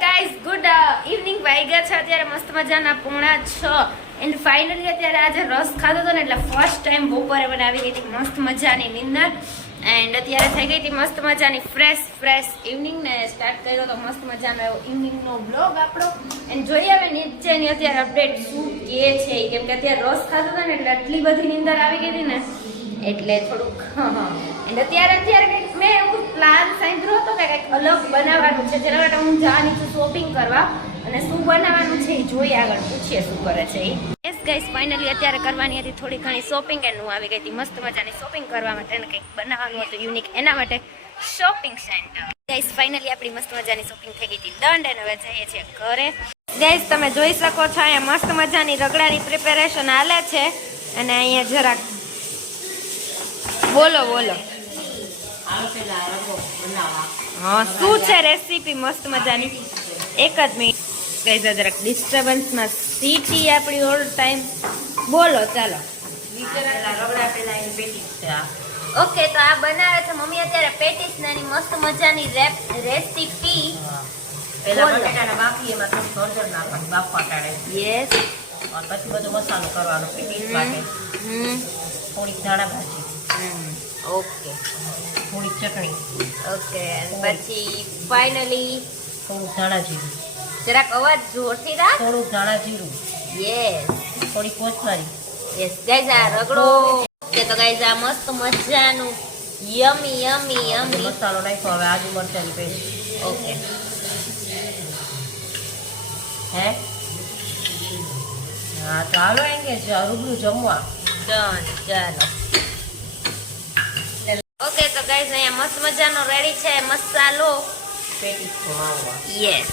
Guys good evening વાગ્યા છે અત્યારે? મસ્ત મજાના પોણા છ. એન્ડ ફાઇનલી અત્યારે આજે રસ ખાધો હતો ને એટલે ફર્સ્ટ ટાઈમ બપોરે મને આવી ગઈ હતી મસ્ત મજાની નિંદર. એન્ડ અત્યારે થઈ ગઈ હતી મસ્ત મજાની ફ્રેશ ફ્રેશ ઇવનિંગ ને સ્ટાર્ટ કર્યો તો મસ્ત મજાનો એવો ઇવનિંગનો બ્લોગ આપણો. એન્ડ જોઈએ હવે નીચેની અત્યારે અપડેટ શું કે છે. કેમ કે અત્યારે રસ ખાધો હતો ને એટલે આટલી બધી નિંદર આવી ગઈ હતી ને. એટલે થોડુંક હા હા એટલે અત્યારે અત્યારે મેં એવું પ્લાન સાંભળ્યો હતો કે કંઈક અલગ બનાવવાનું છે. જેના માટે હું જવાની છું શોપિંગ કરવા. અને શું બનાવવાનું છે એ જોઈએ આગળ. પૂછીએ શું કરે છે એ. યસ ગાઈસ ફાઇનલી અત્યારે કરવાની હતી થોડી ઘણી શોપિંગ એન્ડ હું આવી ગઈ હતી મસ્ત મજાની શોપિંગ કરવા માટે અને કંઈક બનાવવાનું હતું યુનિક એના માટે શોપિંગ સેન્ટર ગાઈસ ફાઇનલી આપણી મસ્ત મજાની શોપિંગ થઈ ગઈ હતી. દંડ અને હવે જઈએ છીએ ઘરે. ગાઈસ તમે જોઈ શકો છો, અહીંયા મસ્ત મજાની રગડાની પ્રિપેરેશન હાલે છે. અને અહીંયા જરાક બોલો બોલો. હા શું છે રેસીપી મસ્ત મજાની. એક જ મિનિટ કઈ જરાક ડિસ્ટર્બન્સમાં સીટી આપણી ઓલ ટાઈમ બોલો ચાલો. ઓકે તો આ બનાવે છે. મમ્મી અત્યારે પેટીસ નાની મસ્ત મજાની રેપ રેસીપી પેલા બોલો. બાફી એમાં થોડું નાખવાનું બાફવા યસ પછી બધો મસાલો કરવાનો માટે. થોડીક ધાણા ભાજી. ઓકે. થોડીક ચટણી. ઓકે પછી ફાઇનલી થોડું ધાણા જીરું. જરાક અવાજ જોરથી રાખ. થોડું ધાણા જીરું. યસ થોડીક કોથમરી. યસ ગાઈઝ આ રગડો કે તો ગાઈઝ આ મસ્ત મજાનું યમી યમી યમી મસાલો નાખો હવે આદુ મરચાની પેસ્ટ. ઓકે. હે? હા તો હાલો એમ કે રૂબરૂ જમવા. ડન ચાલો ગાઈઝ અહીંયા મસ્ત મજાનો રેડી છે મસાલો યસ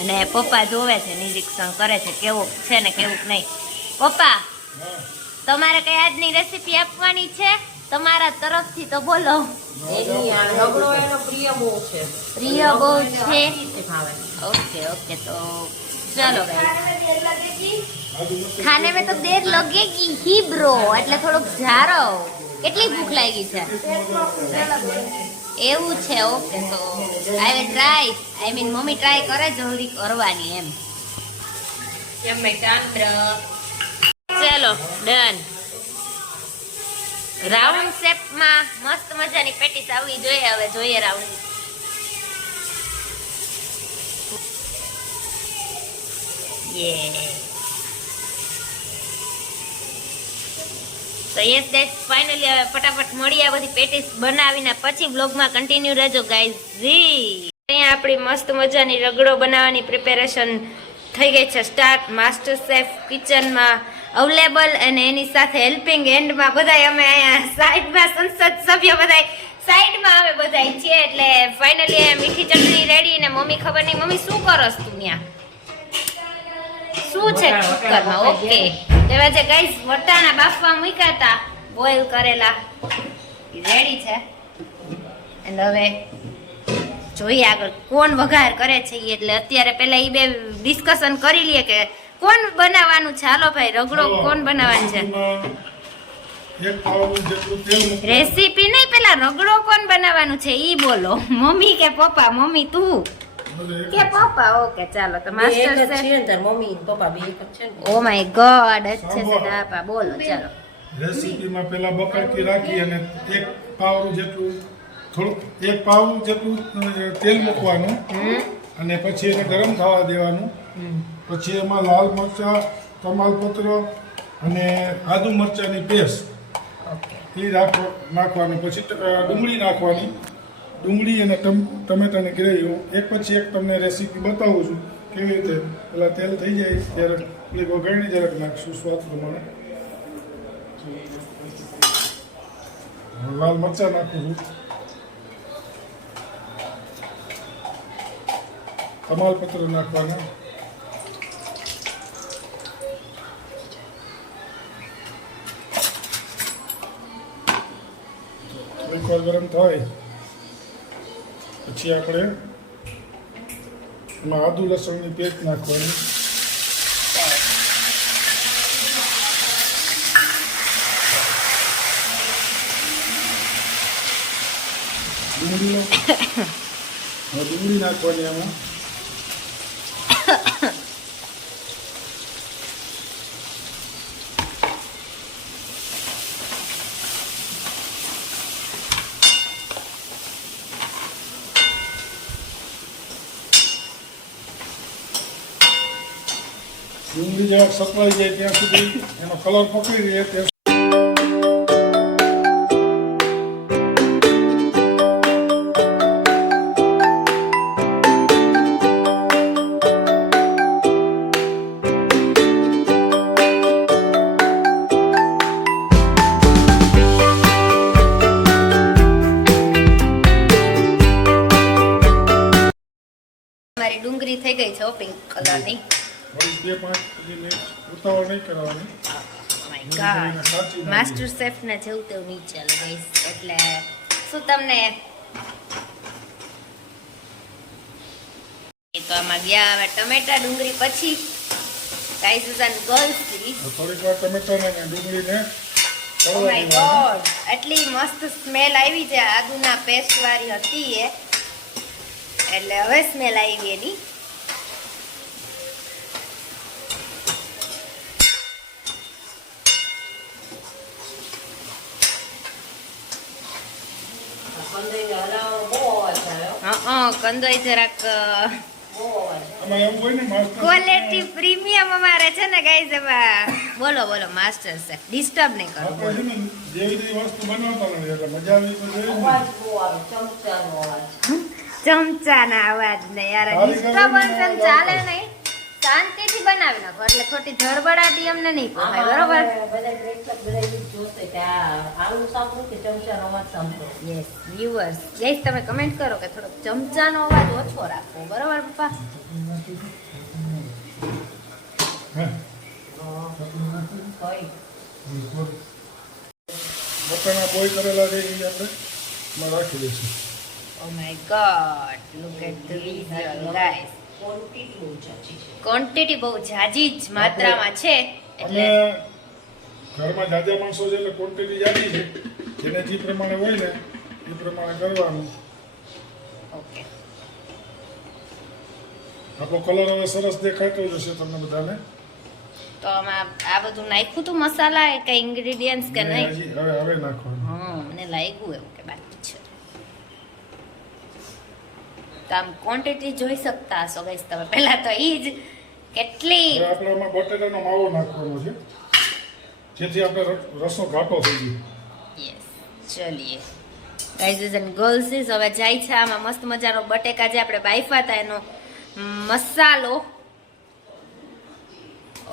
અને પપ્પા જોવે છે, નિરીક્ષણ કરે છે, કેવું છે ને કેવું નહીં. પપ્પા, તમારે કઈ આજની રેસીપી આપવાની છે? તમારા તરફથી તો બોલો. પ્રિય બહુ છે. ઓકે ઓકે, તો ચાલો ખાને મેં તો દેર લગેગી, હીબ્રો, એટલે થોડુંક ઝારો કેટલી ભૂખ લાગી છે? એવું છે ઓકે તો I will try I mean mummy try કરે જલ્દી કરવાની એમ. એમ ચાંદ્ર? ચલો ડન રાઉન્ડ શેપમાં મસ્ત મજાની પેટીસ આવવી જોઈએ હવે જોઈએ રાઉન્ડ. યે તો યસ ગાઈસ ફાઇનલી હવે ફટાફટ મળી આ બધી પેટીસ બનાવીને. પછી બ્લોગમાં કન્ટિન્યુ રહેજો ગાઈસ જી અહીંયા આપણી મસ્ત મજાની રગડો બનાવવાની પ્રિપેરેશન થઈ ગઈ છે. સ્ટાર્ટ માસ્ટર શેફ કિચનમાં અવેલેબલ અને એની સાથે હેલ્પિંગ એન્ડમાં બધાય અમે અહીંયા સાઈડમાં સંસદ સભ્ય બધાય સાઈડમાં અમે બધાય છીએ. એટલે ફાઇનલી મીઠી ચટણી રેડી ને મમ્મી ખબર નહીં. મમ્મી, શું કરસ તું ત્યાં શું છે કુકરમાં ઓકે એવા જે ગાઈસ વટાણા બાફવા મૂક્યા હતા બોઇલ કરેલા. રેડી છે. એન્ડ હવે જોઈએ આગળ કોણ વઘાર કરે છે ઈ. એટલે અત્યારે પેલા એ બે ડિસ્કશન કરી લઈએ કે કોણ બનાવવાનું છે? હાલો ભાઈ રગડો કોણ બનાવવાનું છે? એક પાવડું જેટલું તેલ મૂકવાનું. રેસીપી નહીં પેલા રગડો કોણ બનાવવાનું છે? ઈ બોલો. મમ્મી કે પપ્પા? મમ્મી તું. કે પપ્પા ઓકે ચાલો તો માસ્ટર શેફ છે ને તાર મમ્મી પપ્પા બે એક છે ને. ઓ માય ગોડ અચ્છે છે દાપા બોલો ચાલો. રેસીપીમાં પેલા બકડકી રાખી અને એક પાવડું જેટલું થોડુંક એક પાવડું જેટલું તેલ મૂકવાનું અને પછી એને ગરમ થવા દેવાનું. પછી એમાં લાલ મરચાં તમાલપત્ર અને આદુ મરચાંની પેસ્ટ એ રાખો નાખવાની. પછી ડુંગળી નાખવાની. ડુંગળી અને ટમેટાની ગ્રેવી. હું એક પછી એક તમને રેસીપી બતાવું છું કેવી રીતે. પેલા તેલ થઈ જાય ત્યારે એટલે વઘારણી જરાક નાખશું સ્વાદ પ્રમાણે. લાલ મરચાં નાખું છું. તમાલપત્ર નાખવાના. થોડીક વાર ગરમ થાય. પછી આપણે એમાં આદુ લસણની પેસ્ટ નાખવાની. ડુંગળીનો ડુંગળી નાખવાની એમાં ડુંગળી જરાક સકવાઈ જાય ત્યાં સુધી એનો કલર પકડી રહે ત્યાં વળી બે પાંચ મિનિટ ઉતાવળ નહીં કરવાની માસ્ટર શેફ ના જેવું તેવું નહીં ચાલે ગાઈસ એટલે શું તમને? તો આમાં ગયા હવે ટમેટા ડુંગળી પછી એન્ડ ગર્લ્સ થોડીક વાર ટમેટાને ને ડુંગળીને ઓ માય ગોડ એટલી મસ્ત સ્મેલ આવી છે. આદુના પેસ્ટ વાળી હતી એ. એટલે હવે સ્મેલ આવી એની કંદોઈને હલાવવાનો બહુ અવાજ આવ્યો હા કંદોય જરાક ક્વોલિટી પ્રીમિયમ અમારે છે ને ગાઈઝ એમાં બોલો બોલો માસ્ટર શેફ ડિસ્ટર્બ નહીં કરો. આપણે છે ને જેવી જેવી વસ્તુ બનાવતા નથી એટલે મજા આવી તો જોઈએ જ ને. અવાજ બહુ આવે ચમચાનો અવાજ. ને યાર ડિસ્ટર્બન્સ ચાલે નહીં. શાંતિથી બનાવી નાખો. એટલે ખોટી ધડબડાટી અમને નહીં પોહાય બરોબર? બધા પ્રેક્ષક બધા જોશે કે આ આલુ સાંભળું કે ચમચાનો અવાજ સાંભળો? યસ વ્યુઅર્સ યસ તમે કમેન્ટ કરો કે થોડોક ચમચાનો અવાજ ઓછો રાખો. બરોબર પપ્પા? હે કઈ. બટાણા બોય કરેલા છે એ આપણે એમાં રાખી દઈશું. ઓ my God look at the visual guys quantity બહુ જાજી છે. ક્વોન્ટિટી બહુ જાજી જ માત્રામાં છે એટલે ઘરમાં જાજા માણસો છે એટલે ક્વોન્ટિટી જાજી છે. જેને જે પ્રમાણે હોય ને એ પ્રમાણે કરવાનું. ઓકે. આપણો કલર હવે સરસ દેખાતો જશે તમને બધાને. તો આમાં આ બધું નાખ્યું તું મસાલા એ કઈ ઇન્ગ્રેડિયન્ટ્સ કે નહીં? હવે હવે નાખવાનું. હા મને લાગ્યું એવું કે બાકી છે તો આમ ક્વોન્ટિટી જોઈ શકતા હશો ગઈશ તમે. પહેલા તો એ જ કેટલી આપણે આમાં બટેટાનો માવો નાખવાનો છે. જેથી આપણે રસો ઘાટો થઈ જાય યસ ચલીએ. ગાઈઝ એન્ડ ગર્લ્સ હવે જાય છે આમાં મસ્ત મજાનો બટેકા જે આપણે બાઈફા હતા એનો મસાલો.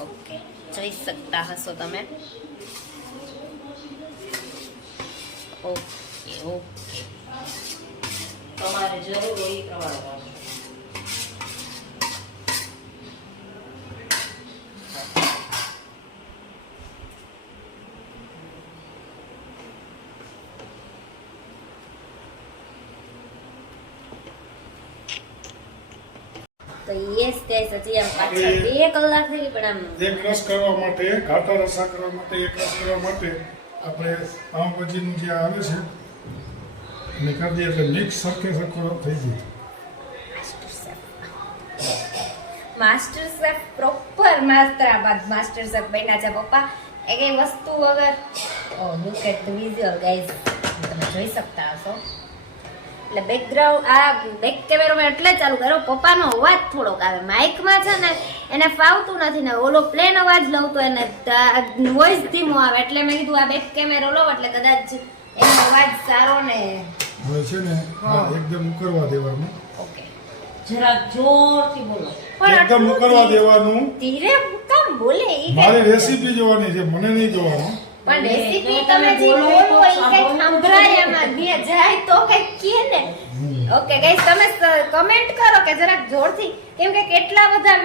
ઓકે જોઈ શકતા હશો તમે. ઓકે ઓકે તમારે જરૂર હોય એ પ્રમાણે કરજો. તો યસ ગાઈસ હજી આમ પાછળ બે કલાક થઈ ગઈ પણ આમ એક રસ કરવા માટે ઘાટા રસા કરવા માટે એક રસ કરવા માટે આપણે પાઉંભાજીનું જે આવે છે એને કરી એટલે મિક્સ સરખે સરખો થઈ જાય માસ્ટર શેફ પ્રોપર માસ્ટરાબાદ માસ્ટર શેફ બન્યા છે, પપ્પા. એ કઈ વસ્તુ વગર? ઓ look at the visual guys તમે જોઈ શકતા હશો. એટલે બેકગ્રાઉન્ડ આ બેક કેમેરામાં એટલે ચાલુ કરો. પપ્પાનો અવાજ થોડોક આવે. માઇકમાં છે ને, એને ફાવતું નથી ને. ઓલો પ્લેન અવાજ લઉં તો એને વોઇસ ધીમો આવે. એટલે મેં કીધું આ બેક કેમેરો લો, એટલે કદાચ એનો અવાજ સારો ને હવે છે ને આ એકદમ ઉકળવા દેવાનું. ઓકે. જરાક જોરથી બોલો. પણ એકદમ ઉકળવા દેવાનું. ધીરે કામ બોલે ઈ રેસીપી જોવાની છે મને નહીં જોવાનું. પણ તમે- રેસીપી તમે તમે જે બોલો બોલો એ કઈ સંભળાય એમાં બે જાય તો કઈ કહે ને? ઓકે ગાઈસ તમે કમેન્ટ કરો કે જરાક જોરથી. કેમ કે કેટલા બધા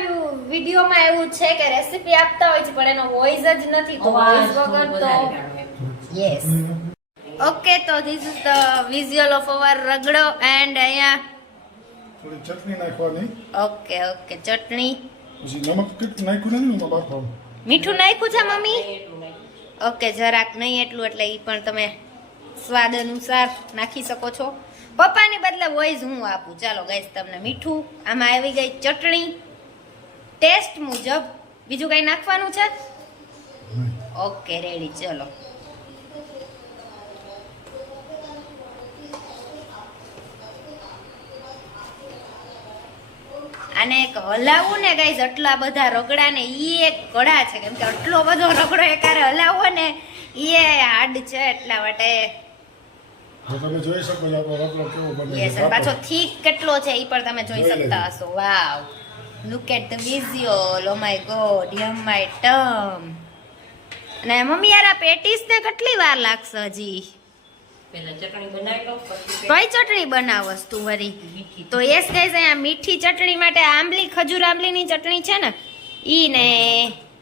વિડીયોમાં એવું છે કે રેસીપી આપતા હોય છે પણ એનો વોઇસ જ નથી તો વોઇસ વગર તો. યસ ઓકે તો this is the visual of our ragda and અહીંયા થોડી ચટણી નાખવાની. ઓકે ઓકે ચટણી. પછી નમક કેટલું નાખ્યું નથી ને બાફવાનું મીઠું નાખ્યું છે મમ્મી? ઓકે જરાક નહીં એટલું એટલે એ પણ તમે સ્વાદ અનુસાર નાખી શકો છો. પપ્પાને બદલે વોઇસ હું આપું. ચાલો ગાઈસ તમને મીઠું. આમાં આવી ગઈ ચટણી. ટેસ્ટ મુજબ બીજું કઈ નાખવાનું છે? ઓકે રેડી ચલો. આને એક હલાવવું ને ગાઈઝ આટલા બધા રગડા ને ઈ એક કળા છે. કેમ કે આટલો બધો રગડો એકારે હલાવવો ને? ઈ હાર્ડ છે એટલા માટે. તમે જોઈ શકો છો રગડો કેવો બને યસ પાછો થીક કેટલો છે ઈ પણ તમે જોઈ જોઈ શકતા હશો. Wow look at the visual oh my God yum my term અને મમ્મી યાર આ પેટીસ ને કેટલી વાર લાગશે હજી? કઈ ચટણી બનાવસ તું વરી. તો યસ ગાઈઝ અહીંયા મીઠી ચટણી માટે આંબલી ખજૂર આંબલીની ચટણી છે ને ઈ ને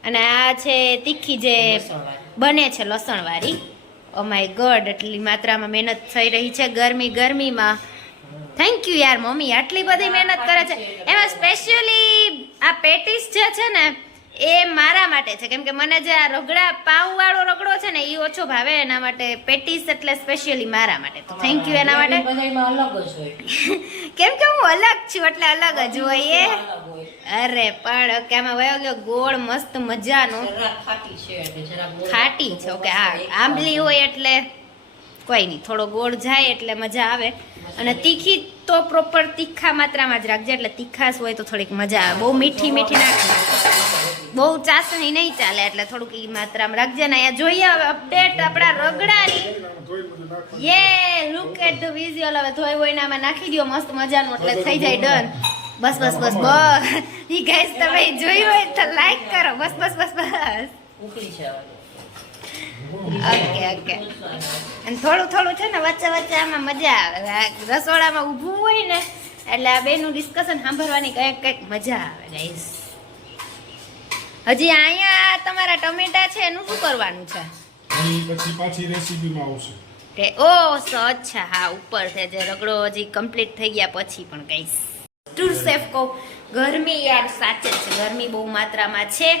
અને આ છે તીખી જે બને છે લસણવાળી. ઓ માય ગોડ એટલી માત્રામાં મહેનત થઈ રહી છે ગરમી ગરમીમાં. થેન્ક યુ યાર મમ્મી આટલી બધી મહેનત કરે છે એમાં સ્પેશિયલી આ પેટીસ જે છે ને એ મારા માટે છે. કેમ કે મને જે આ રગડા પાઉં વાળો રગડો છે ને એ ઓછો ભાવે એના માટે પેટીસ એટલે સ્પેશિયલી મારા માટે. તો થેન્ક યુ એના માટે. કેમ કે હું અલગ છું એટલે અલગ જ હોય એ. અરે પણ ઓકે આમાં વયો ગયો ગોળ મસ્ત મજાનો. ખાટી છે ખાટી છે ઓકે હા આંબલી હોય એટલે. કોઈ નહીં. થોડો ગોળ જાય એટલે મજા આવે. અને તીખી તો પ્રોપર તીખા માત્રામાં જ રાખજે. એટલે તીખાશ હોય તો થોડીક મજા આવે. બહુ મીઠી મીઠી નાખે બહુ ચાસણી નહીં ચાલે, એટલે થોડુંક ઈ માત્રામાં રાખજે. ને અહીંયા જોઈએ હવે અપડેટ આપણા રગડાની. યે લુક એટ ધ વિઝ્યુઅલ હવે ધોઈ વોઈને આમાં નાખી દો મસ્ત મજાનું. એટલે થઈ જાય ડન બસ બસ બસ બસ. ઈ ગાઈસ તમે જોયું હોય તો લાઈક કરો. બસ બસ બસ બસ. ઉકળી છે. Okay okay. અને થોડું થોડું છે ને વચ્ચે વચ્ચે આમાં મજા આવે. રસોડામાં ઊભું હોય ને એટલે આ બેનું ડિસ્કશન સાંભળવાની કંઈક કંઈક મજા આવે ગાઈસ હજી અહીંયા તમારા ટમેટા છે એનું શું કરવાનું છે? પછી પાછી રેસીપીમાં આવશે. કે ઓ અચ્છા હા ઉપર છે જે રગડો હજી કમ્પ્લીટ થઈ ગયા પછી પણ કહીશ ટૂર સેફ કહું ગરમી યાર સાચે જ છે. ગરમી બહુ માત્રામાં છે.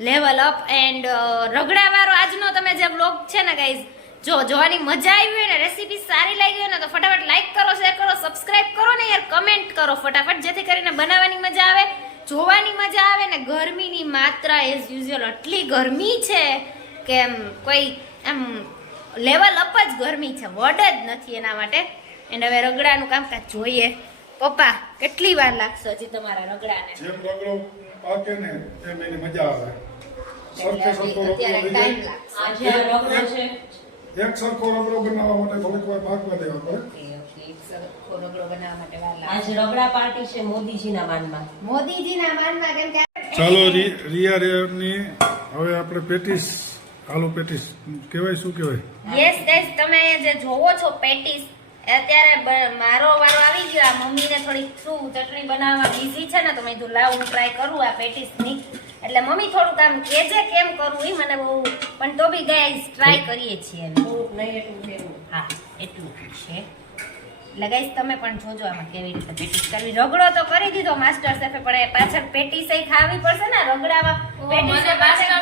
લેવલ અપ એન્ડ રગડાવાળો આજનો તમે જે બ્લોગ છે ને ગાઈઝ જો જોવાની મજા આવી હોય ને રેસીપી સારી લાગી હોય ને, તો ફટાફટ લાઈક કરો શેર કરો સબસ્ક્રાઇબ કરો ને યાર કમેન્ટ કરો ફટાફટ, જેથી કરીને બનાવવાની મજા આવે, જોવાની મજા આવે ને ગરમીની માત્રા એઝ યુઝ્યુઅલ આટલી ગરમી છે કે એમ કોઈ એમ લેવલ અપ જ ગરમી છે વર્ડ જ નથી એના માટે. એન્ડ હવે રગડાનું કામકાજ જોઈએ. પપ્પા કેટલી વાર લાગશે હજી તમારા રગડાને? જેમ રગડો પાકે ને એમ એની મજા આવે. સરખે સરખો રગડો ટાઈમ લાગશે. આ રગડો છે. એક સરખો રગડો બનાવવા માટે થોડીક વાર પાકવા દેવા પડે. ઓકે, ઓકે, એક સરખો રગડો બનાવવા માટે વાર આ લાગશે. જે રગડા પાર્ટી છે મોદીજીના માનમાં. મોદીજીના માનમાં કેમ કે ચાલો રિયા રેની હવે આપણે પેટીસ આલુ પેટીસ. કહેવાય શું કહેવાય? યસ ગાઈસ તમે જે જોવો છો પેટીસ અત્યારે મારો વારો આવી ગયો. આ મમ્મીને થોડીક શું ચટણી બનાવવા બીઝી છે ને તો મેં કીધું લાવ હું ટ્રાય કરું આ પેટીસની એટલે મમ્મી થોડુંક આમ કેજે કેમ કરવું એ મને બહુ પણ તો બી ગાઈસ ટ્રાય કરીએ છીએ. થોડુંક નહીં એટલું ફેરવું હા એટલું છે એટલે ગાઈસ તમે પણ જોજો આમાં કેવી રીતે પેટીસ કરવી. રગડો તો કરી દીધો માસ્ટર શેફે પણ એ પાછળ પેટીસ ખાવી પડશે ને રગડામાં પેટીસ પાછળ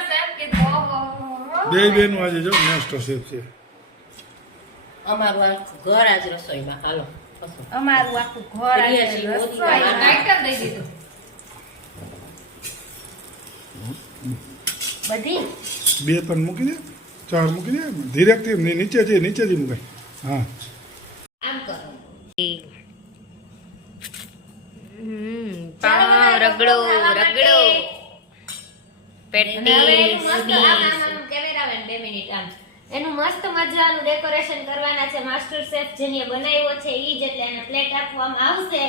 બે બેન આજે જો માસ્ટર શેફ છે. અમારું આખું ઘર આજ રસોઈમાં. હાલો અમારું આખું ઘર આજે બધી? બે પણ મૂકી દે ચાર મૂકી દે ધીરેકથી ની- નીચેથી નીચેથી મૂકાય. હા. આમ કરો. પાવ રગડો રગડો. એનું મસ્ત મજાનું ડેકોરેશન કરવાના છે માસ્ટર શેફ જેને બનાવ્યો છે ઈ જ એટલે એને પ્લેટ આપવામાં આવશે.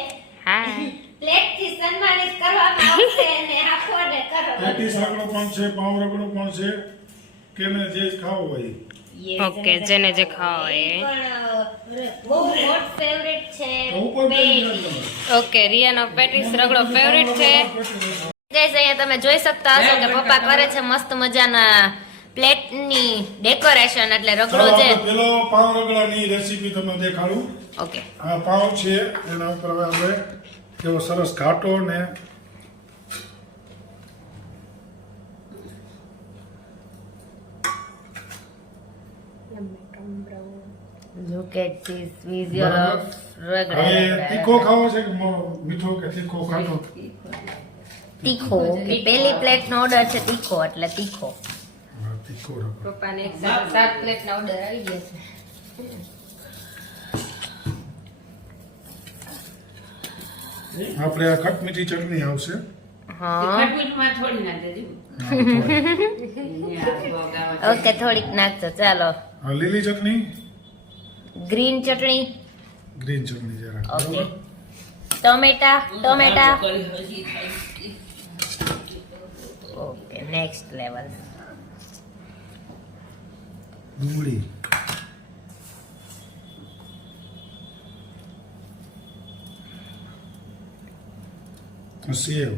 પ્લેટથી સન્માનિત કરવામાં આવશે અને આપોને કરો. પેટીસ રગડો પણ છે પાવ રગડો પણ છે કેને જે ખાવો હોય ઓકે, જેને જે ખાવા હોય બહુ ફેવરેટ છે. પેટી. ઓકે રિયાનો પેટીસ રગડો ફેવરિટ છે. ગાઈસ અહીંયા તમે જોઈ શકતા હશો કે પપ્પા કરે છે મસ્ત મજાના પ્લેટની ડેકોરેશન એટલે રગડો છે પેલો પાવ રગડાની રેસીપી તમને દેખાડું. ઓકે. આ પાવ છે એના ઉપર હવે આપણે કેવો સરસ ઘાટો ને look at this visual of હવે તીખો ખાવો છે કે મીઠો કે તીખો ઘાટો? તીખો. પેલી પ્લેટ પ્લેટનો ઓર્ડર છે તીખો એટલે તીખો. રગડો પપ્પાને એક સાત પ્લેટના ઓર્ડર આવી ગયા છે. આપણે આ ખટ મીઠી ચટણી આવશે. હા. ખટમીઠમાં થોડી ના દેજો ઓકે થોડીક નાખજો ચાલો. લીલી ચટણી? ગ્રીન ચટણી. ગ્રીન ચટણી જરા. ઓકે. ટોમેટા ટમેટા. ઓકે નેક્સ્ટ લેવલ ડુંગળી સેવ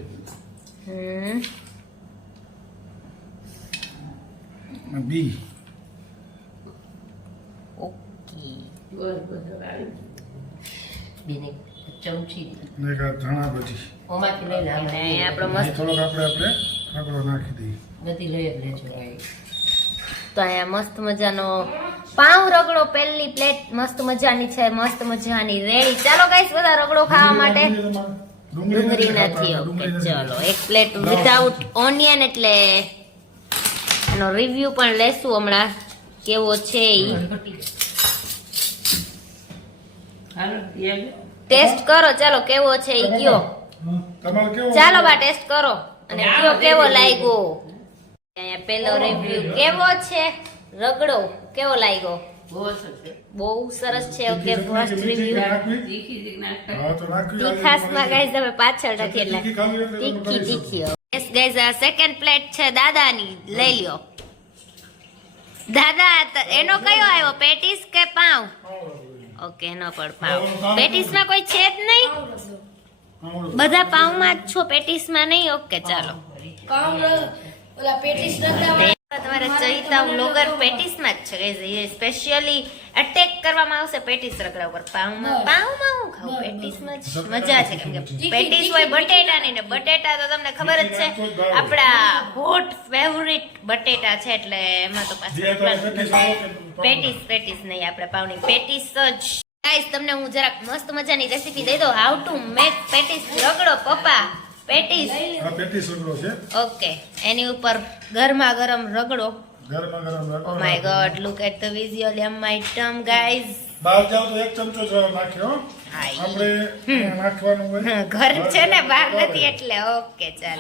બી ઓકે આવી બેને ચમચી ને કા ધણા બધી ઓમાંથી લઈ આપણે આપણો મસ્ત થોડોક આપણે આપણે આગળ નાખી દઈએ નથી લઈ જ લેજો તો અહીંયા મસ્ત મજાનો પાઉં રગડો પહેલી પ્લેટ મસ્ત મજાની છે મસ્ત મજાની રેડી. ચાલો ગાઈસ બધા રગડો ખાવા માટે. ડુંગળી નથી ઓકે ચલો. એક પ્લેટ વિધાઉટ ઓનિયન એટલે એનો રિવ્યુ પણ લેશું હમણાં. કેવો છે ઈ. ટેસ્ટ કરો. ચાલો કેવો છે ઈ કયો? ચાલો બા ટેસ્ટ કરો. અને કયો કેવો લાગ્યો? અહીંયા પેલો રિવ્યુ કેવો છે? રગડો કેવો લાગ્યો? બહુ સરસ છે. ઓકે ફર્સ્ટ રિવ્યુ તીખાસમાં ગાઈસ તમે પાછળ એટલે. તીખી તીખી યસ ગાઈઝ આ સેકન્ડ પ્લેટ છે દાદાની. લઈ લ્યો દાદા એનો કયો આવ્યો? પેટીસ કે પાવ ઓકે એનો પણ પાવ પેટીસમાં કોઈ છે જ નહીં. બધા પાવમાં જ છો પેટીસમાં નહીં? ઓકે ચાલો. તમારે ચરિતા વ્લોગર પેટીસમાં જ છે guys. સ્પેશિયલી અટેક કરવામાં આવશે પેટીસ રગડા ઉપર. પાવમાં પાવમાં હું ખાઉં? પેટીસમાં જ મજા છે કેમ કે પેટીસ હોય બટેટાની ને બટેટા તો તમને ખબર જ છે. આપણા હોટ ફેવરિટ બટેટા છે એટલે એમાં તો પાછું. પેટીસ પેટીસ નહીં આપણે પાવની પેટીસ જ. ગાઈસ તમને હું જરાક મસ્ત મજાની રેસીપી દઈ દઉં. હાઉ ટુ મેક પેટીસ રગડો પપ્પા. પેટીસ. હા પેટીસ રગડો છે. ઓકે એની ઉપર ગરમા ગરમ રગડો. ગરમા ગરમ રગડો. ઓ my god look at the visual M my term guys બહાર જાવ તો એક ચમચો જ નાખ્યો. આપણે નાખવાનું હોય. ઘર છે ને બહાર નથી એટલે ઓકે ચાલ.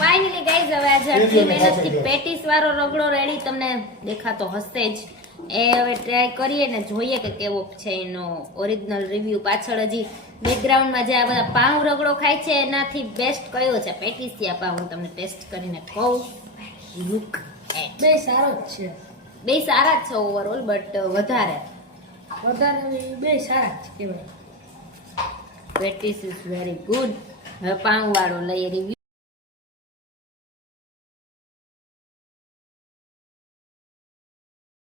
ફાઇનલી ગાઈઝ હવે આજે આટલી મહેનતથી પેટીસ વાળો રગડો રેડી તમને દેખાતો હશે જ. એ હવે ટ્રાય કરીએ ને જોઈએ કે કેવો છે એનો ઓરિજિનલ રિવ્યુ પાછળ હજી બેકગ્રાઉન્ડમાં જે આ બધા પાઉં રગડો ખાય છે એનાથી બેસ્ટ કયો છે? પેટીસ યા પાઉં હું તમને ટેસ્ટ કરીને કહું. લુક બે સારો જ છે. બે સારા જ છે ઓવરઓલ બટ વધારે. વધારે બે સારા જ કહેવાય પેટીસ ઇઝ વેરી ગુડ હવે પાઉં વાળો લઈએ રિવ્યુ